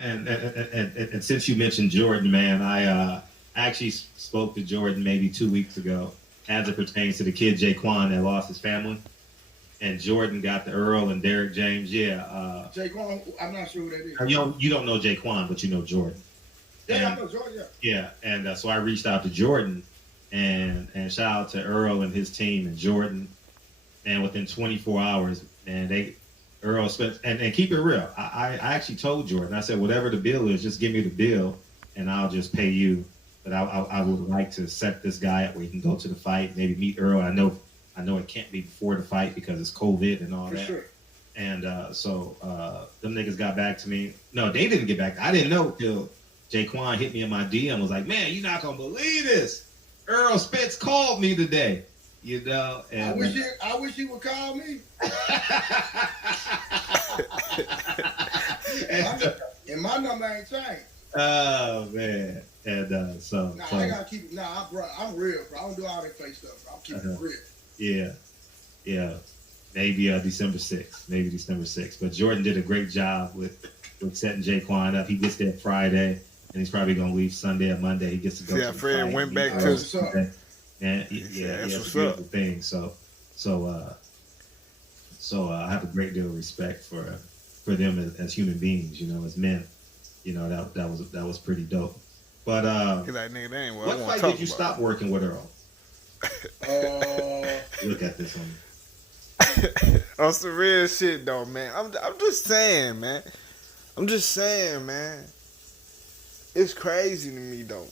And since you mentioned Jordan, man, I actually spoke to Jordan maybe 2 weeks ago as it pertains to the kid Jaquan that lost his family. And Jordan got the Earl and Derek James. Yeah. Jaquan, I'm not sure who that is. You don't know Jaquan, but you know Jordan. Yeah, I know Jordan. Yeah, and so I reached out to Jordan, and shout out to Earl and his team and Jordan, and within 24 hours, and Earl Spence, and keep it real. I actually told Jordan, I said, whatever the bill is, just give me the bill, and I'll just pay you. But I would like to set this guy up where he can go to the fight, maybe meet Earl. I know it can't be before the fight because it's COVID and all For that. sure. And them niggas got back to me. No, they didn't get back. I didn't know till Jaquan hit me in my DM. Was like, man, you're not gonna believe this. Errol Spence called me today. You know, and I wish he would call me. and my number ain't changed. Oh man, and so. I gotta keep it. I'm real, bro. I don't do all that fake stuff, bro. I'm keeping it real. Yeah. Maybe December 6th. But Jordan did a great job with setting Jaquan up. He gets there Friday, and he's probably gonna leave Sunday or Monday. He gets to go. Yeah, to the Fred fight. went back to. What's up? And it's a beautiful thing. So I have a great deal of respect for them as human beings. You know, as men. You know, that was pretty dope. But Like, nigga, that ain't what fight did you stop working with Earl? Look at this one. On some real shit though, man. I'm just saying, man. It's crazy to me though,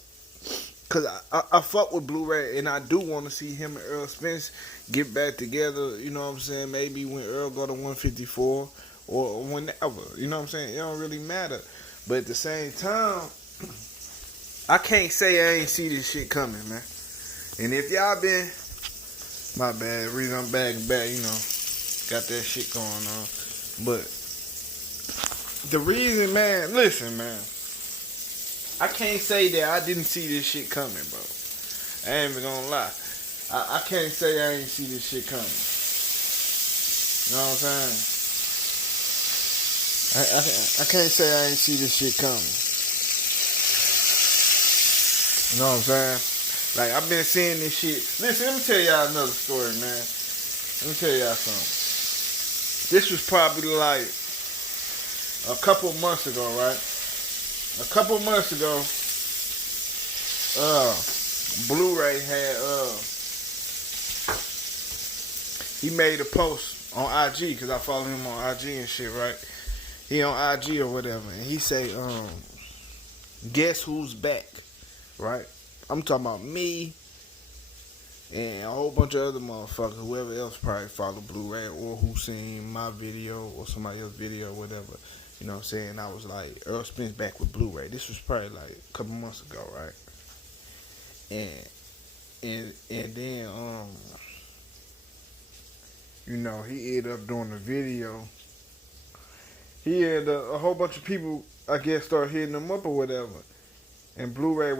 cause I fuck with Blueray, and I do want to see him and Errol Spence get back together. You know what I'm saying? Maybe when Earl go to 154 or whenever. You know what I'm saying? It don't really matter. But at the same time, I can't say I ain't see this shit coming, man. And if y'all been, my bad, reason I'm back, you know, got that shit going on. But the reason, man, listen, man, I can't say that I didn't see this shit coming, bro. I ain't even gonna lie. I can't say I ain't see this shit coming. You know what I'm saying? I can't say I ain't see this shit coming. You know what I'm saying? Like, I've been seeing this shit. Listen, let me tell y'all another story, man. Let me tell y'all something. This was probably like a couple months ago, right? A couple months ago, Blueray had, he made a post on IG, because I follow him on IG and shit, right? He on IG or whatever, and he say, guess who's back, right? I'm talking about me and a whole bunch of other motherfuckers, whoever else probably follow Blueray or who seen my video or somebody else's video or whatever. You know what I'm saying? I was like, Errol Spence back with Blueray. This was probably like a couple months ago, right? And then you know, he ended up doing the video. He had a whole bunch of people, I guess, start hitting him up or whatever. And Blueray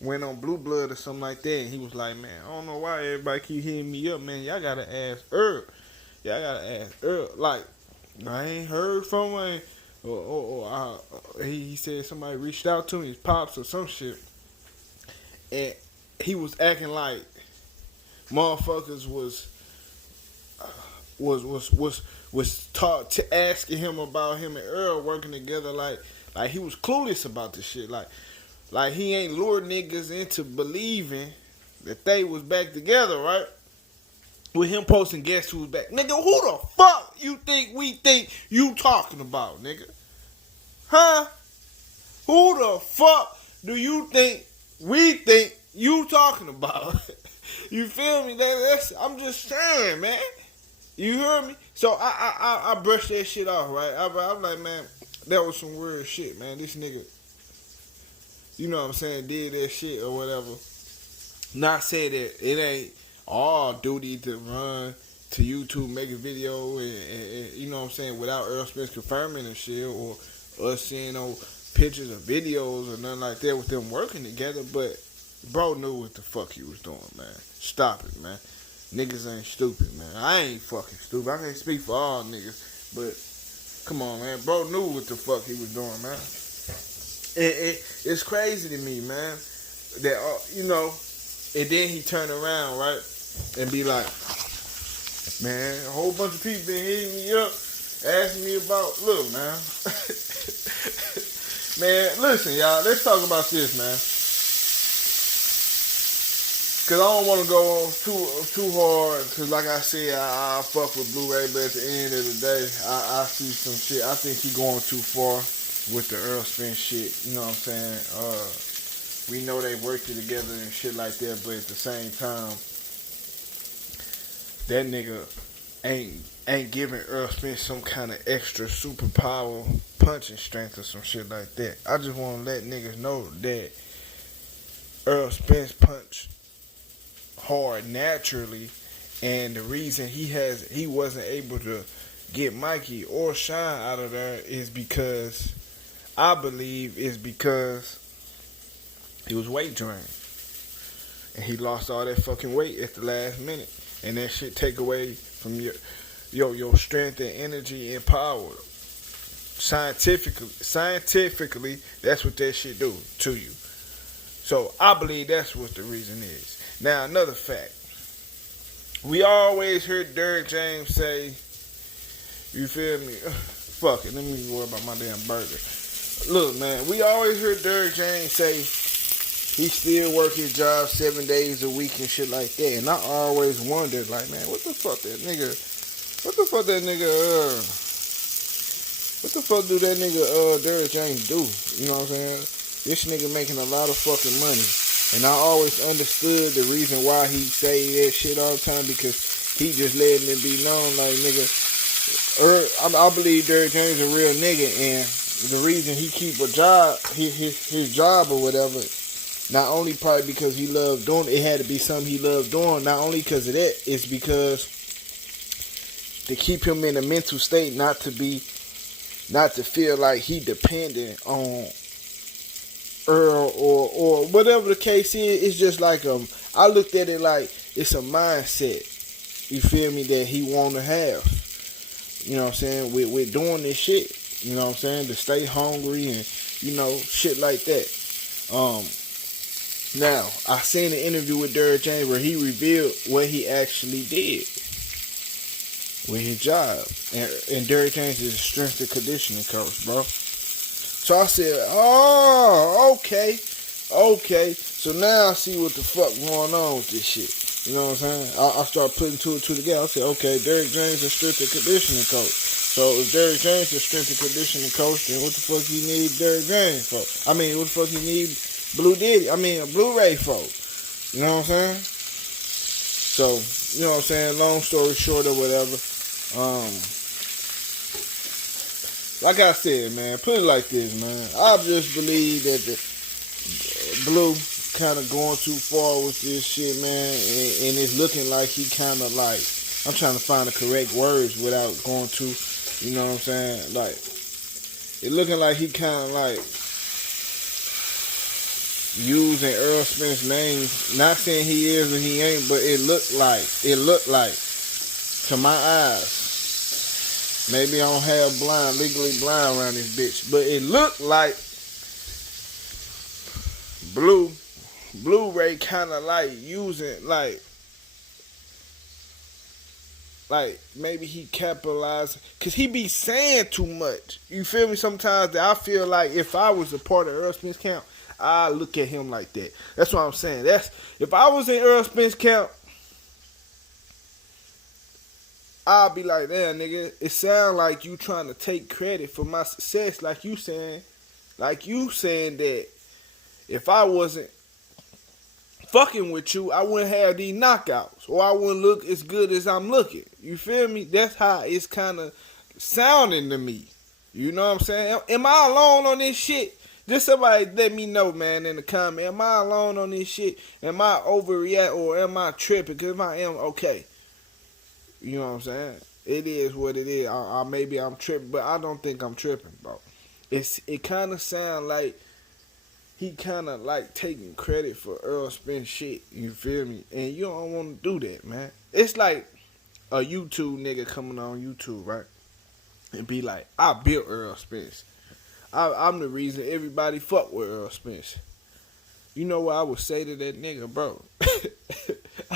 went on Blue Blood or something like that, and he was like, man, I don't know why everybody keep hitting me up, man. Y'all gotta ask Earl. Like, I ain't heard from him. He said somebody reached out to me, his pops or some shit, and he was acting like motherfuckers was taught to asking him about him and Earl working together, like he was clueless about the shit, like he ain't lured niggas into believing that they was back together, right? With him posting guess who's back. Nigga, who the fuck you think we think you talking about, nigga? Huh? Who the fuck do you think we think you talking about? You feel me? I'm just saying, man. You hear me? So I brushed that shit off, right? I'm like, man, that was some weird shit, man. This nigga, you know what I'm saying, did that shit or whatever. Not say that it ain't our duty to run to YouTube, make a video, and you know what I'm saying, without Errol Spence confirming and shit, or us seeing no pictures or videos or nothing like that with them working together. But bro knew what the fuck he was doing, man. Stop it, man. Niggas ain't stupid, man. I ain't fucking stupid. I can't speak for all niggas, but Come on, man. Bro knew what the fuck he was doing, man. It's crazy to me, man. That, and then he turned around, right? And be like, man, a whole bunch of people been hitting me up, asking me about, look, man. Man, listen, y'all. Let's talk about this, man. Cause I don't want to go too hard. Cause like I said, I fuck with Blueray, but at the end of the day, I see some shit. I think he going too far with the Errol Spence shit. You know what I'm saying? We know they worked it together and shit like that, but at the same time, that nigga ain't giving Errol Spence some kind of extra superpower punching strength or some shit like that. I just want to let niggas know that Errol Spence punch hard naturally, and the reason he wasn't able to get Mikey or Shine out of there is because he was weight drained and he lost all that fucking weight at the last minute, and that shit take away from your strength and energy and power. Scientifically, that's what that shit do to you. So I believe that's what the reason is. Now, another fact. We always heard Derrick James say, you feel me? Fuck it, let me worry about my damn burger. Look, man, we always heard Derrick James say he still work his job 7 days a week and shit like that. And I always wondered, like, man, what the fuck do that nigga, Derrick James do? You know what I'm saying? This nigga making a lot of fucking money. And I always understood the reason why he say that shit all the time, because he just letting it be known, like, nigga, I believe Derrick James a real nigga, and the reason he keep a job, his job or whatever, not only probably because he loved doing it, had to be something he loved doing, not only because of that, it's because to keep him in a mental state, not to feel like he dependent on Earl or whatever the case is. It's just like I looked at it like it's a mindset, you feel me, that he want to have, you know what I'm saying, with doing this shit, you know what I'm saying, to stay hungry and, shit like that. Now, I seen an interview with Derrick James where he revealed what he actually did with his job, and Derrick James is a strength and conditioning coach, bro. So I said, oh, okay. So now I see what the fuck going on with this shit. You know what I'm saying? I start putting two and two together. I said, okay, Derrick James is a strength and conditioning coach. So if Derrick James is a strength and conditioning coach, then what the fuck he need Derrick James for? I mean, what the fuck he need Blueray for? You know what I'm saying? So, you know what I'm saying? Long story short or whatever. Like I said, man, put it like this, man. I just believe that the Blue kind of going too far with this shit, man, and it's looking like he kind of like, I'm trying to find the correct words without going too, you know what I'm saying? Like, it looking like he kind of like using Errol Spence's name. Not saying he is or he ain't, but it looked like, to my eyes. Maybe I don't have legally blind around this bitch, but it looked like Blueray kind of like using, like maybe he capitalized, cause he be saying too much. You feel me? Sometimes that I feel like if I was a part of Errol Spence camp, I look at him like that. That's what I'm saying. That's if I was in Errol Spence camp, I'll be like, damn, nigga, it sound like you trying to take credit for my success, like you saying that if I wasn't fucking with you, I wouldn't have these knockouts, or I wouldn't look as good as I'm looking. You feel me? That's how it's kind of sounding to me. You know what I'm saying? Am I alone on this shit? Just somebody let me know, man, in the comment. Am I alone on this shit? Am I overreact, or am I tripping? Because if I am, okay. You know what I'm saying? It is what it is. Maybe I'm tripping, but I don't think I'm tripping, bro. It kind of sound like he kind of like taking credit for Errol Spence shit. You feel me? And you don't want to do that, man. It's like a YouTube nigga coming on YouTube, right? and be like, I built Errol Spence. I'm the reason everybody fuck with Errol Spence. You know what I would say to that nigga, bro?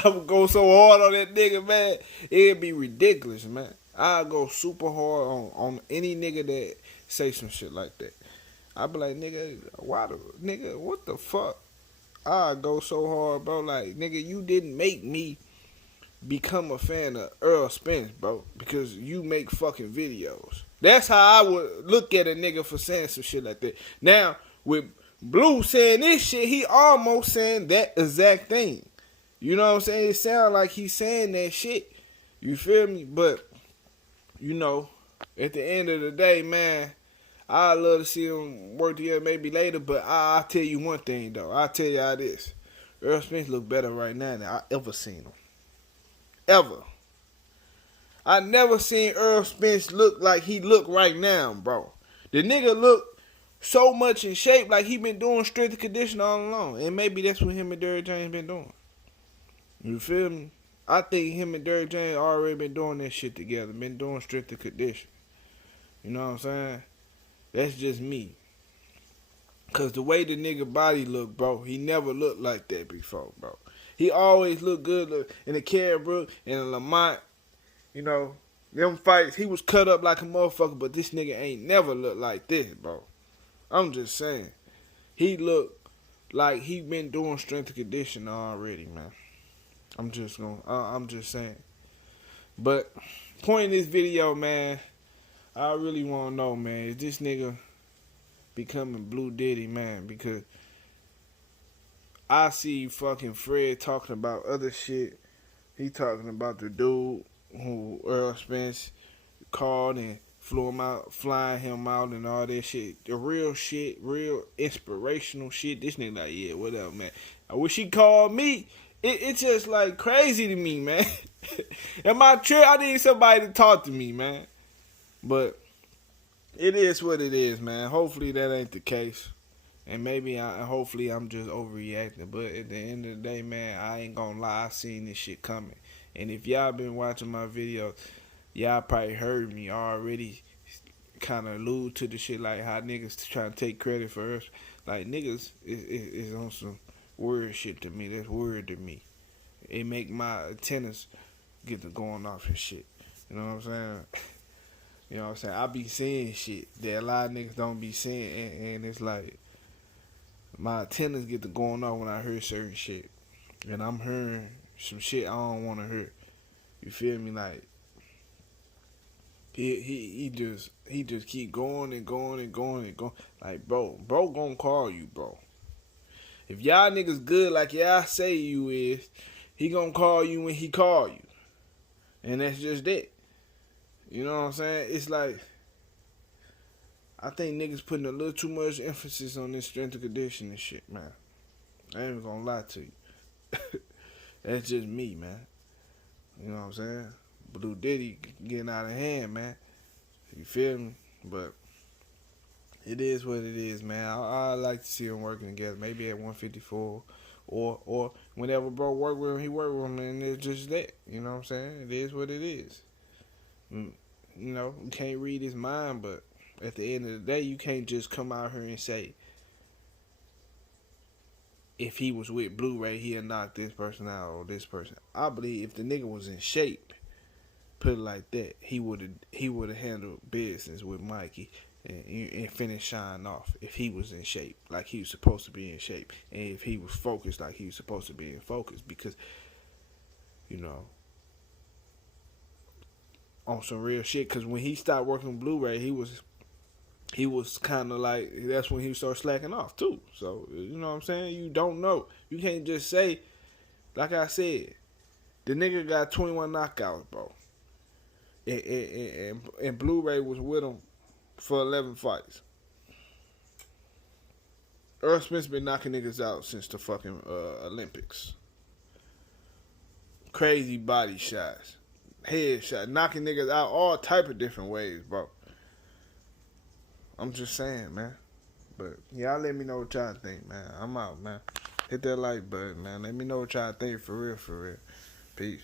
I would go so hard on that nigga, man. It'd be ridiculous, man. I'd go super hard on any nigga that say some shit like that. I'd be like, nigga, what the fuck? I'd go so hard, bro. Like, nigga, you didn't make me become a fan of Errol Spence, bro, because you make fucking videos. That's how I would look at a nigga for saying some shit like that. Now, with Blue saying this shit, he almost saying that exact thing. You know what I'm saying? It sounds like he's saying that shit. You feel me? But, you know, at the end of the day, man, I'd love to see them work together maybe later, but I'll tell you one thing, though. I'll tell y'all this. Errol Spence look better right now than I ever seen him. Ever. I never seen Errol Spence look like he look right now, bro. The nigga look so much in shape like he been doing strength conditioning all along. And maybe that's what him and Derrick James been doing. You feel me? I think him and Derrick James already been doing that shit together. Been doing strength and conditioning. You know what I'm saying? That's just me. Cause the way the nigga body look, bro, he never looked like that before, bro. He always looked good in the Caribrook and in Lamont. You know, them fights, he was cut up like a motherfucker, but this nigga ain't never looked like this, bro. I'm just saying. He looked like he been doing strength and conditioning already, man. I'm just saying. But, point in this video, man, I really want to know, man, is this nigga becoming Blue Diddy, man? Because I see fucking Fred talking about other shit. He talking about the dude who Errol Spence called and flew him out, flying him out and all that shit. The real shit, real inspirational shit. This nigga like, yeah, whatever, man. I wish he called me. It's just like crazy to me, man. In my trip, I need somebody to talk to me, man. But it is what it is, man. Hopefully that ain't the case. And hopefully I'm just overreacting. But at the end of the day, man, I ain't gonna lie. I seen this shit coming. And if y'all been watching my videos, y'all probably heard me already kind of allude to the shit like how niggas trying to take credit for us. Like, niggas is on some weird shit to me. That's weird to me. It make my antennas get to going off and shit. You know what I'm saying? You know what I'm saying? I be saying shit that a lot of niggas don't be saying. And it's like, my antennas get to going off when I hear certain shit. And I'm hearing some shit I don't want to hear. You feel me? Like, he just keep going and going and going and going. Like, bro gonna call you, bro. If y'all niggas good like y'all say you is, he gonna call you when he call you. And that's just it. You know what I'm saying? It's like, I think niggas putting a little too much emphasis on this strength and conditioning shit, man. I ain't gonna lie to you. That's just me, man. You know what I'm saying? Blue Diddy getting out of hand, man. You feel me? But it is what it is, man. I like to see them working together. Maybe at 154 or whenever bro work with him, he work with him, and it's just that. You know what I'm saying? It is what it is. You know, you can't read his mind, but at the end of the day, you can't just come out here and say, if he was with Blueray, he'd knock this person out or this person. I believe if the nigga was in shape, put it like that, he would have handled business with Mikey and finished shine off if he was in shape, like he was supposed to be in shape, and if he was focused like he was supposed to be in focus. Because, you know, on some real shit, because when he stopped working with Blueray, he was kind of like, that's when he started slacking off too. So, you know what I'm saying? You don't know. You can't just say, like I said, the nigga got 21 knockouts, bro. And Blueray was with him for 11 fights. Errol Spence been knocking niggas out since the fucking Olympics. Crazy body shots. Head shot. Knocking niggas out all type of different ways, bro. I'm just saying, man. But y'all let me know what y'all think, man. I'm out, man. Hit that like button, man. Let me know what y'all think for real, for real. Peace.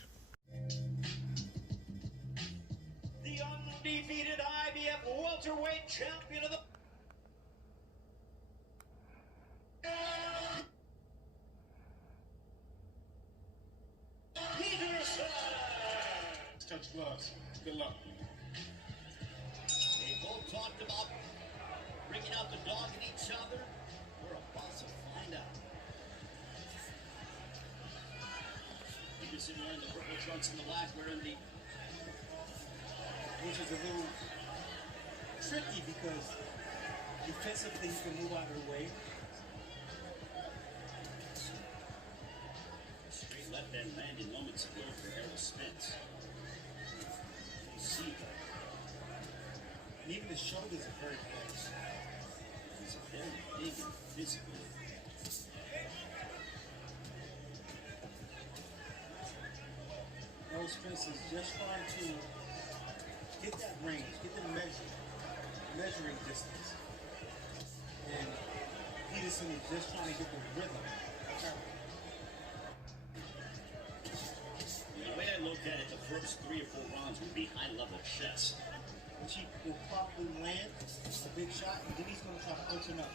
The undefeated IBF champion of the... Touch gloves. Good luck. They both talked about bringing out the dog in each other. We're about to find out. Peterson wearing the purple trunks and the black wearing the... Which is a little tricky because defensively you can move out of the way. Straight left hand landed moments ago for Errol Spence. You see, And even his shoulders are very close. he's very big and physical. Errol Spence is just trying to get that range, get the measuring distance. And Peterson is just trying to get the rhythm. The way I looked at it, the first 3 or 4 rounds would be high-level chess. Which he will probably land a big shot, and then he's going to try to open up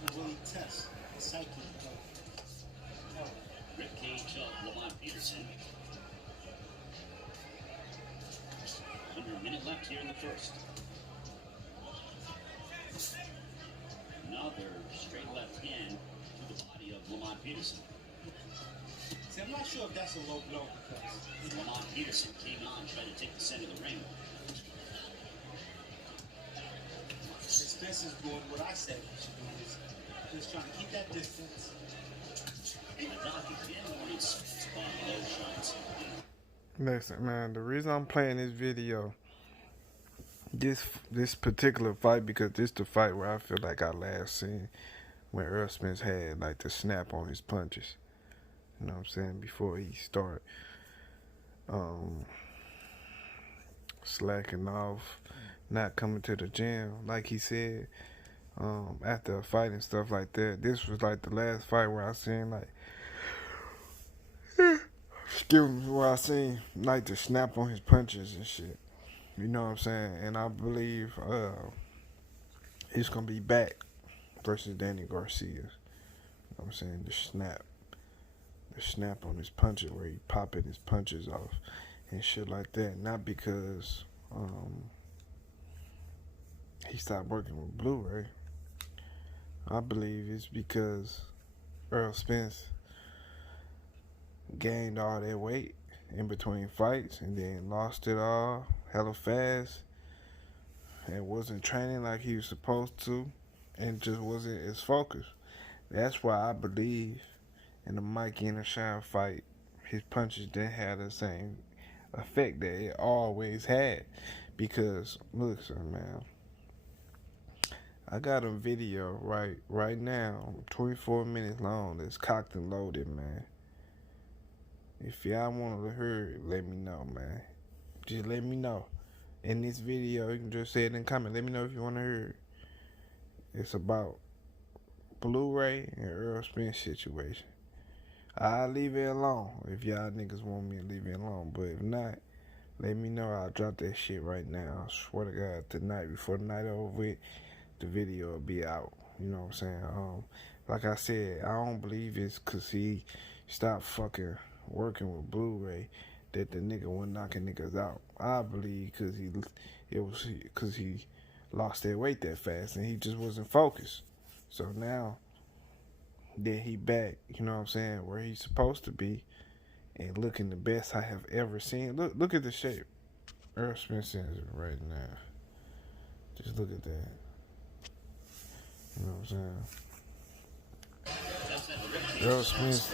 and really test the psyche of Ribcage of Lamont Peterson. Under a minute left here in the first. Another straight left hand to the body of Lamont Peterson. See, I'm not sure if that's a low blow because Lamont Peterson came on, trying to take the center of the ring. Spence is doing what I said he should do, is just trying to keep that distance. And the doc again warning Spence on low shots. Listen, man, the reason I'm playing this video, this particular fight, because this the fight where I feel like I last seen when Errol Spence had like the snap on his punches. You know what I'm saying? Before he started slacking off, not coming to the gym like he said, after a fight and stuff like that. This was like the last fight where I seen like excuse me, where I seen like the snap on his punches and shit. You know what I'm saying? And I believe he's gonna be back versus Danny Garcia. You know what I'm saying? The snap on his punches, where he popping his punches off and shit like that. Not because he stopped working with Blueray. I believe it's because Errol Spence gained all that weight in between fights and then lost it all hella fast and wasn't training like he was supposed to and just wasn't as focused. That's why I believe in the Mikey and the Shine fight, his punches didn't have the same effect that it always had. Because, listen, man, I got a video right now, 24 minutes long, that's cocked and loaded, man. If y'all want to hear it, let me know, man. Just let me know. In this video, you can just say it in the comment. Let me know if you want to hear it. It's about Blueray and Errol Spence situation. I'll leave it alone if y'all niggas want me to leave it alone. But if not, let me know. I'll drop that shit right now. I swear to God, tonight, before the night over with, the video will be out. You know what I'm saying? Like I said, I don't believe it's because he stopped fucking working with Blueray that the nigga wasn't knocking niggas out. I believe because he lost that weight that fast and he just wasn't focused. So now that he back, you know what I'm saying, where he's supposed to be and looking the best I have ever seen. Look at the shape Errol Spence is right now. Just look at that. You know what I'm saying? Errol Spence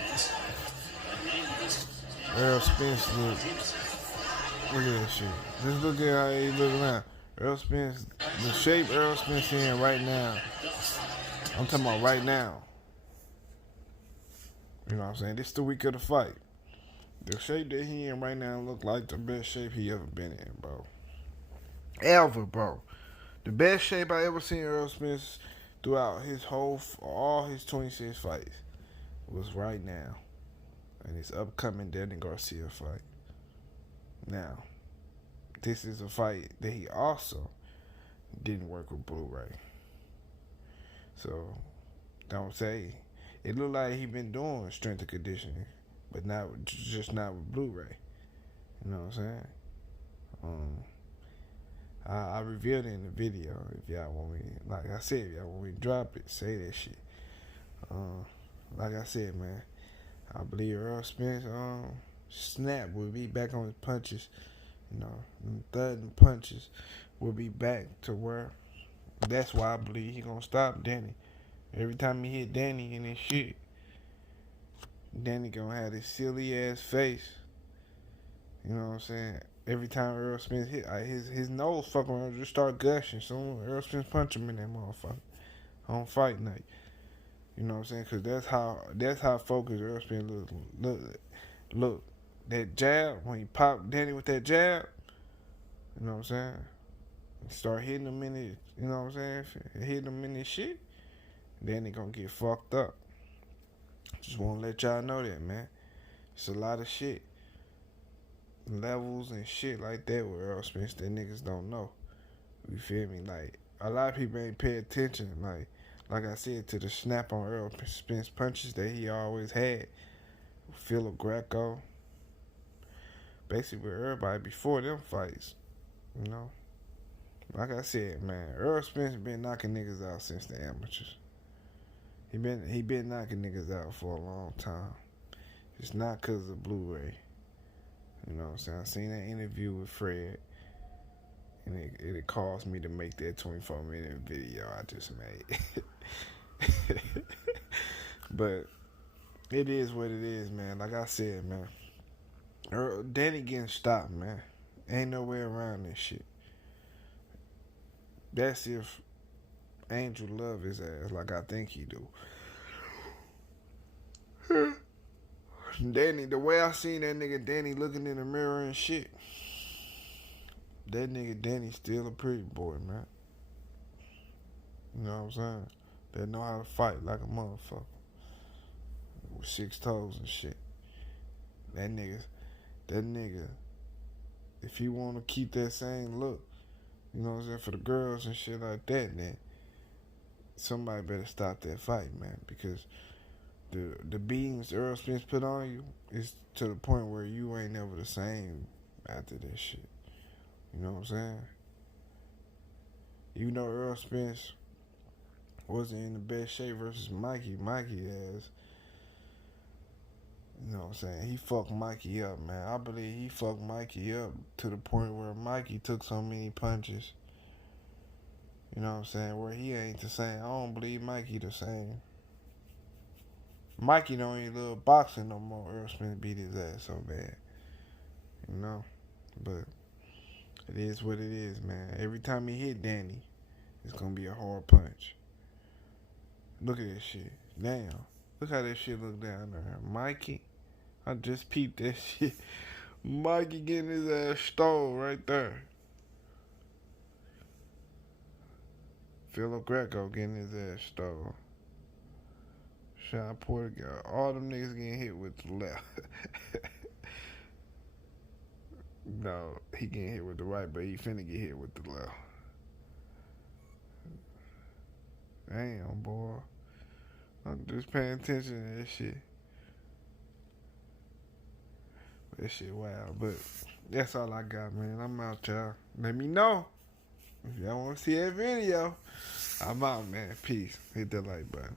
look at that shit. Just look at how he look now. Errol Spence, the shape Errol Spence in right now. I'm talking about right now. You know what I'm saying? This is the week of the fight. The shape that he in right now look like the best shape he ever been in, bro. Ever, bro. The best shape I ever seen Errol Spence throughout all his 26 fights was right now. And his upcoming Danny Garcia fight. Now, this is a fight that he also didn't work with Blueray. So don't say it looked like he been doing strength and conditioning, but not with Blueray. You know what I'm saying? I revealed it in the video. If y'all want me, like I said, if y'all want me to drop it, say that shit. Like I said, man, I believe Errol Spence snap will be back on his punches. You know, thudding punches will be back to where. That's why I believe he gonna stop Danny. Every time he hit Danny in his shit, Danny gonna have this silly ass face. You know what I'm saying? Every time Errol Spence hit, his nose fucking around just start gushing. So Errol Spence punch him in that motherfucker on fight night. You know what I'm saying? Cause that's how focused Errol Spence look. That jab when he popped Danny with that jab. You know what I'm saying? Start hitting him in it. You know what I'm saying? Hitting him in his shit. Then they gonna get fucked up. Just wanna let y'all know that, man. It's a lot of shit. Levels and shit like that with Errol Spence that niggas don't know. You feel me? Like, a lot of people ain't pay attention. Like I said, to the snap on Errol Spence punches that he always had. Philip Greco. Basically with everybody before them fights. You know? Like I said, man, Errol Spence been knocking niggas out since the amateurs. He been knocking niggas out for a long time. It's not because of Blueray. You know what I'm saying? I seen that interview with Fred, and it caused me to make that 24-minute video I just made. But it is what it is, man. Like I said, man, Danny getting stopped, man. Ain't no way around this shit. That's if Angel love his ass like I think he do. Danny, the way I seen that nigga Danny looking in the mirror and shit, that nigga Danny still a pretty boy, man. You know what I'm saying? They know how to fight like a motherfucker. With 6 toes and shit. That nigga, if he want to keep that same look, you know what I'm saying, for the girls and shit like that, then somebody better stop that fight, man, because the beatings Errol Spence put on you is to the point where you ain't never the same after that shit. You know what I'm saying? Even though Errol Spence wasn't in the best shape versus Mikey has, you know what I'm saying, he fucked Mikey up, man. I believe he fucked Mikey up to the point where Mikey took so many punches, you know what I'm saying, where he ain't the same. I don't believe Mikey the same. Mikey don't even love boxing no more. Errol Spence beat his ass so bad. You know? But it is what it is, man. Every time he hit Danny, it's gonna be a hard punch. Look at this shit. Damn. Look how that shit look down there. Mikey, I just peeped that shit. Mikey getting his ass stole right there. Philip Greco getting his ass stole. Sean Porter, all them niggas getting hit with the left. No, he getting hit with the right, but he finna get hit with the left. Damn, boy. I'm just paying attention to that shit. That shit wild, but that's all I got, man. I'm out, y'all. Let me know if y'all want to see that video. I'm out, man. Peace. Hit that like button.